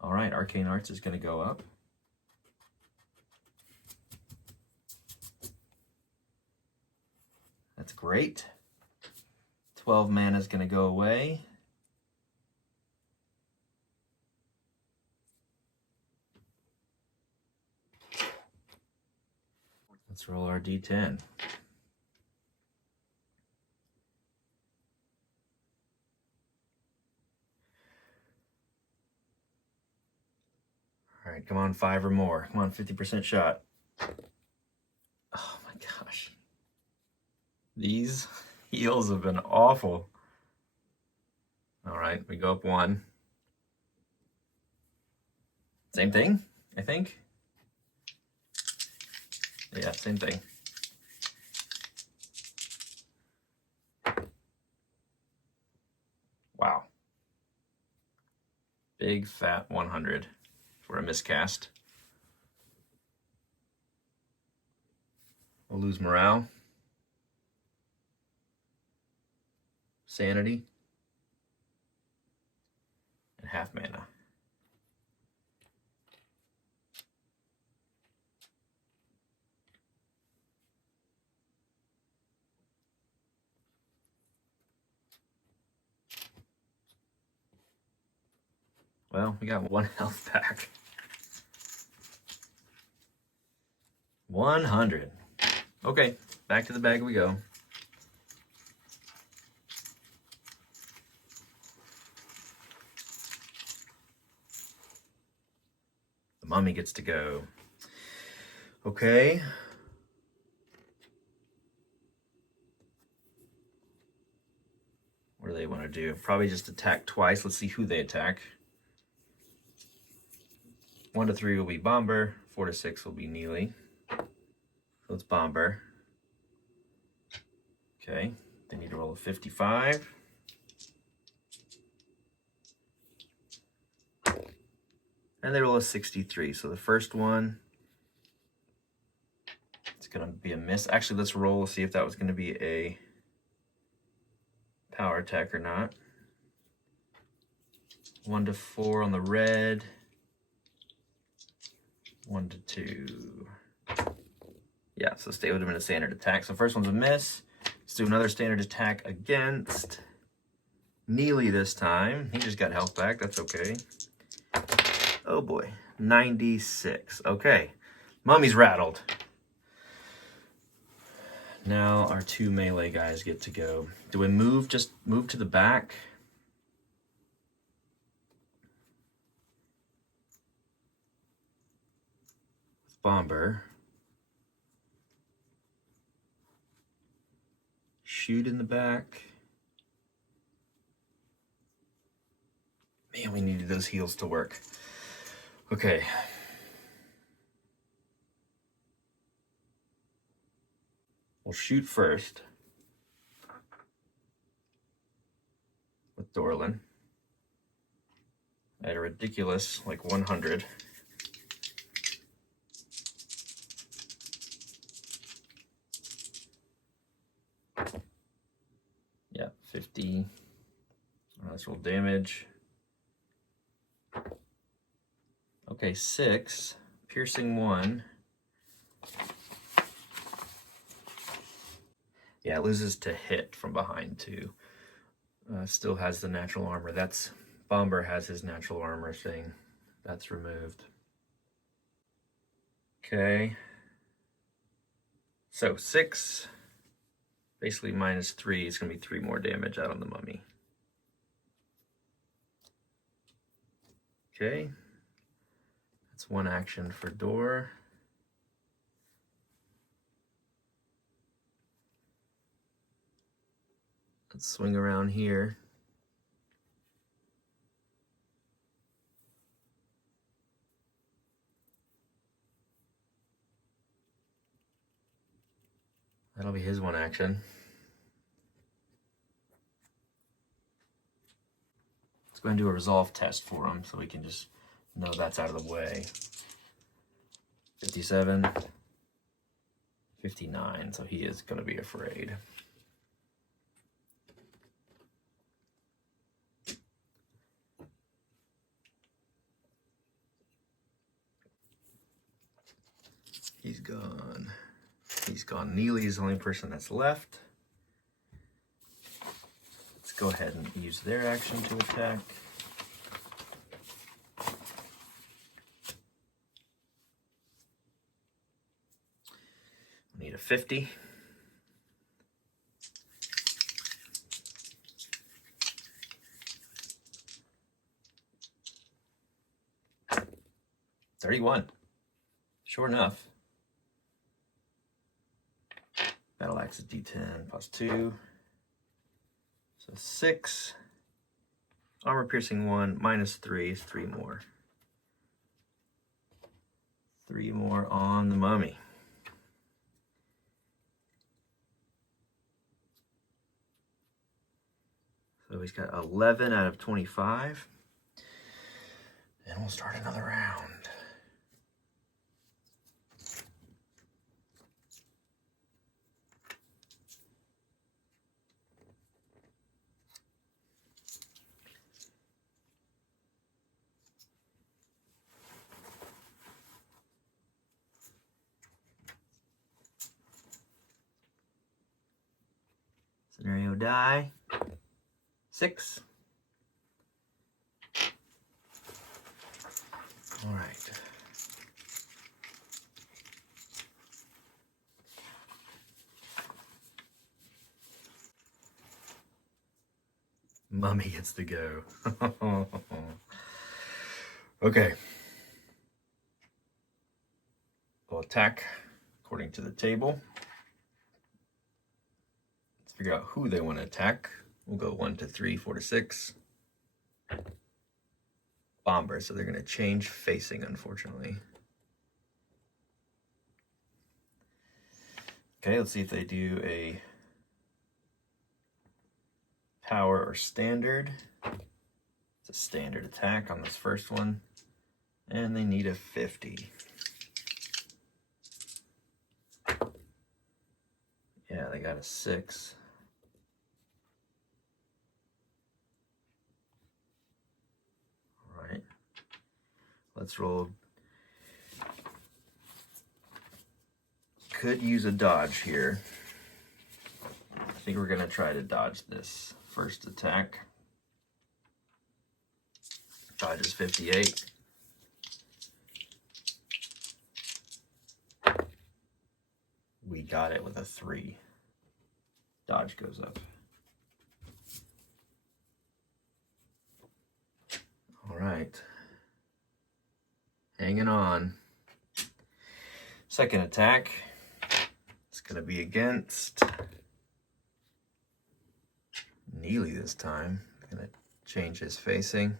All right, Arcane Arts is going to go up. That's great. 12 mana is going to go away. Let's roll our D10. All right, come on, 5 or more. Come on, 50% shot. Oh my gosh. These heals have been awful. All right, we go up 1. Same thing, I think. Yeah, same thing. Wow. Big fat 100 for a miscast. We'll lose morale. Sanity. And half mana. Well, we got 1 health back. 100. Okay, back to the bag we go. The mummy gets to go. Okay. What do they want to do? Probably just attack twice. Let's see who they attack. 1 to 3 will be Bomber. 4 to 6 will be Neely. So it's Bomber. Okay, they need to roll a 55. And they roll a 63. So the first one, it's going to be a miss. Actually, let's roll, see if that was going to be a power attack or not. 1 to 4 on the red. 1 to 2. Yeah, so stay would have been a standard attack. So first one's a miss. Let's do another standard attack against Neely this time. He just got health back. That's okay. Oh boy, 96. Okay, mummy's rattled. Now our 2 melee guys get to go. Do we move, just move to the back? With Bomber. Shoot in the back. Man, we needed those heals to work. Okay. We'll shoot first with Dorlin at a ridiculous, like 100. Yeah, 50. Let's roll damage. Okay, 6. Piercing 1. Yeah, it loses to hit from behind too. Still has the natural armor. That's Bomber has his natural armor thing. That's removed. Okay. So 6, basically -3. It's gonna be 3 more damage out on the mummy. Okay. That's 1 action for Door. Let's swing around here. That'll be his 1 action. Let's go and do a resolve test for him so we can just know that's out of the way. 57, 59, so he is going to be afraid. He's gone. He's gone. Neely is the only person that's left. Let's go ahead and use their action to attack. I need a 50. $31. Sure enough. Battle axe is D10 plus 2. So 6. Armor piercing 1 -3 is 3 more. 3 more on the mummy. So he's got 11 out of 25. And we'll start another round. Scenario die. 6. All right. Mummy gets to go. Okay. We'll attack according to the table. Let's figure out who they want to attack. We'll go 1 to 3, 4 to 6. Bomber, so they're going to change facing, unfortunately. Okay, let's see if they do a power or standard. It's a standard attack on this first one. And they need a 50. Yeah, they got a 6. All right. Let's roll. Could use a dodge here. I think we're going to try to dodge this first attack. Dodge is 58. We got it with a 3. dodge goes up. All right. Hanging on. Second attack. It's going to be against Neely this time. Going to change his facing.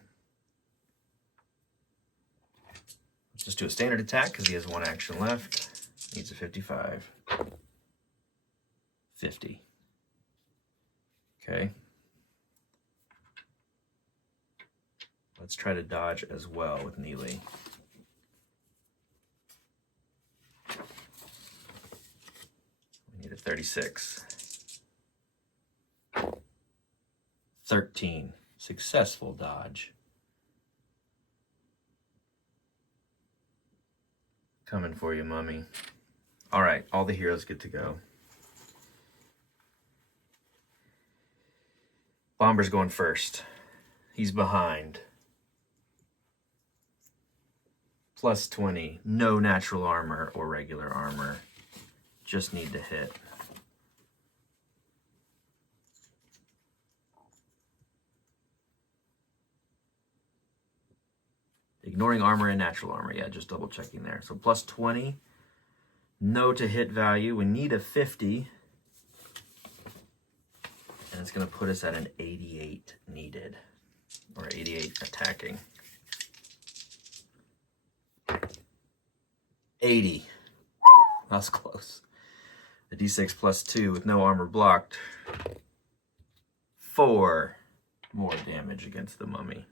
Let's just do a standard attack because he has one action left. Needs a 55. 50. Okay. Let's try to dodge as well with Neely. We need a 36. 13. Successful dodge. Coming for you, Mummy. All right, all the heroes get to go. Bomber's going first. He's behind. Plus 20. No natural armor or regular armor. Just need to hit. Ignoring armor and natural armor. Yeah, just double checking there. So plus 20. No to hit value. We need a 50. And it's going to put us at an 88 needed. Or 88 attacking. 80. That's close. The d6 plus 2 with no armor blocked. 4 more damage against the mummy.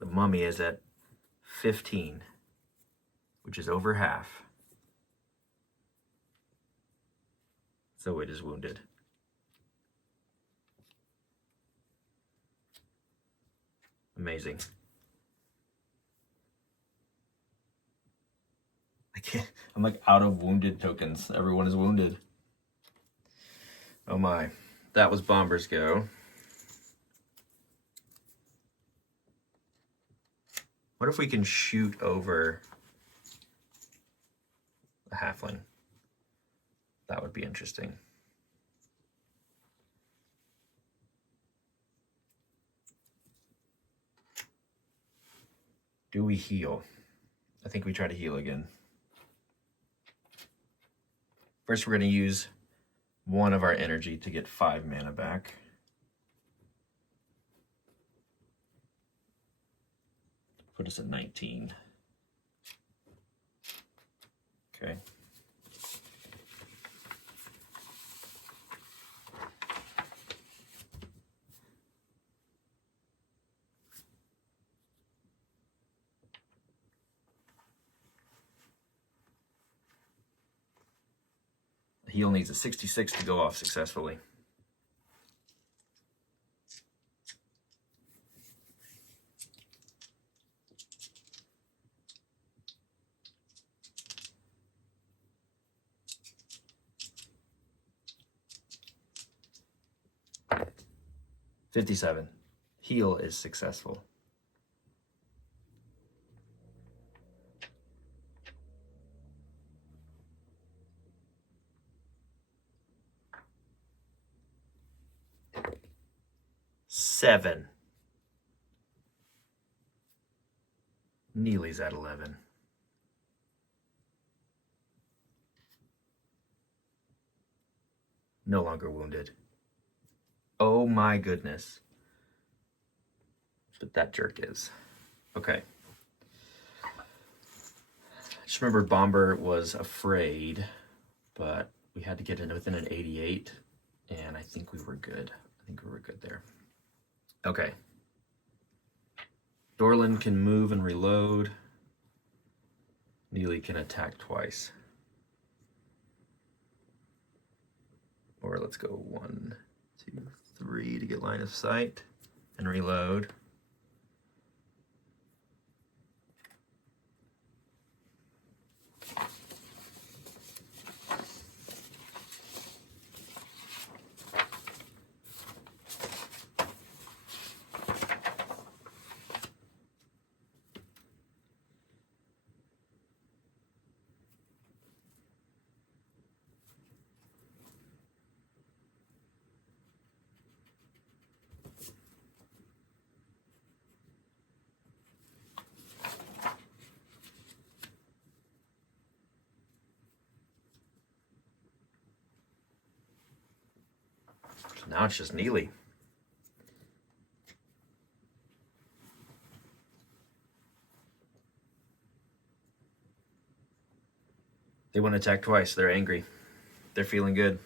The mummy is at 15, which is over half. So it is wounded. Amazing. I can't, I'm like out of wounded tokens. Everyone is wounded. Oh my. That was Bomber's go. What if we can shoot over a halfling? That would be interesting. Do we heal? I think we try to heal again. First, we're going to use one of our energy to get 5 mana back. Put us at 19. Okay. The heal needs a 66 to go off successfully. $57. Heal is successful. $7. Neely's at 11. No longer wounded. Oh my goodness. But that jerk is. Okay. Just remember Bomber was afraid, but we had to get in within an 88, and I think we were good. I think we were good there. Okay. Dorlin can move and reload. Neely can attack twice. Or let's go 1, 2, 3 to get line of sight and reload. Now it's just Neely. They want to attack twice. They're angry. They're feeling good.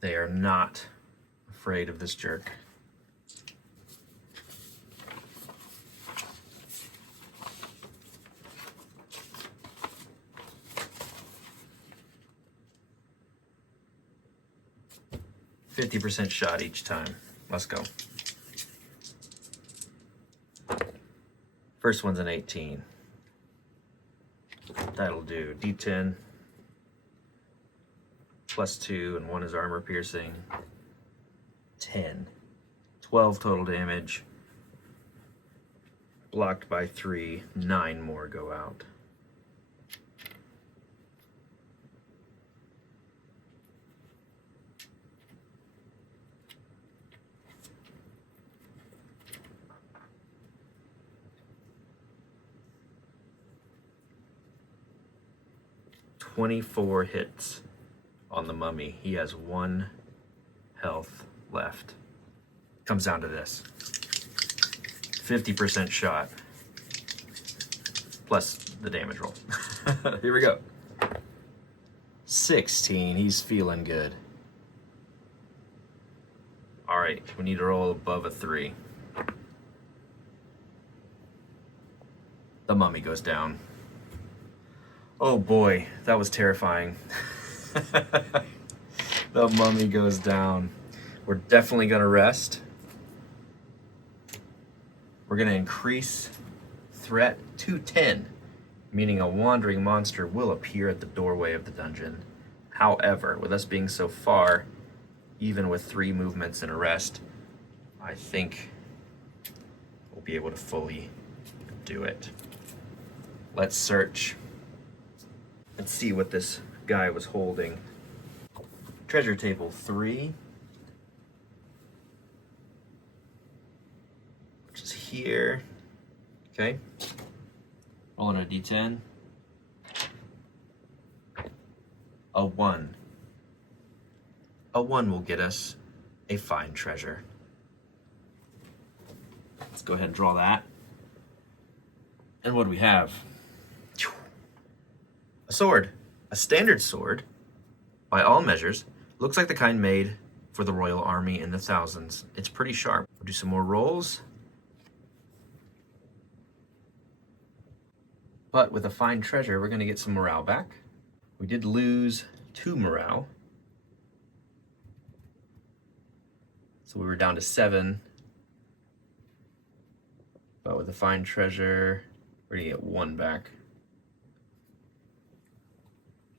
They are not afraid of this jerk. %50 shot each time. Let's go. First one's an 18. That'll do. D10 +2, and 1 is armor piercing. 10. 12 total damage. Blocked by 3. 9 more go out. "24 hits on the mummy. He has 1 health left. Comes down to this. 50% shot. Plus the damage roll. Here we go. 16. He's feeling good. All right, we need to roll above a 3. The mummy goes down. Oh boy, that was terrifying. The mummy goes down. We're definitely gonna rest. We're gonna increase threat to 10, meaning a wandering monster will appear at the doorway of the dungeon. However, with us being so far, even with 3 movements and a rest, I think we'll be able to fully do it. Let's search. Let's see what this guy was holding. Treasure table 3, which is here. Okay. Rolling a D10. A 1. A 1 will get us a fine treasure. Let's go ahead and draw that. And what do we have? A sword. A standard sword, by all measures. Looks like the kind made for the royal army in the thousands. It's pretty sharp. We'll do some more rolls. But with a fine treasure, we're gonna get some morale back. We did lose 2 morale. So we were down to 7. But with a fine treasure, we're gonna get 1 back.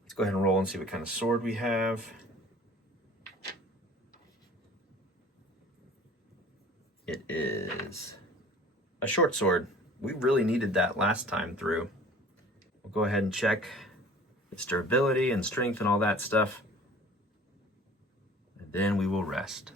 Let's go ahead and roll and see what kind of sword we have. It is a short sword. We really needed that last time through. We'll go ahead and check its durability and strength and all that stuff. And then we will rest.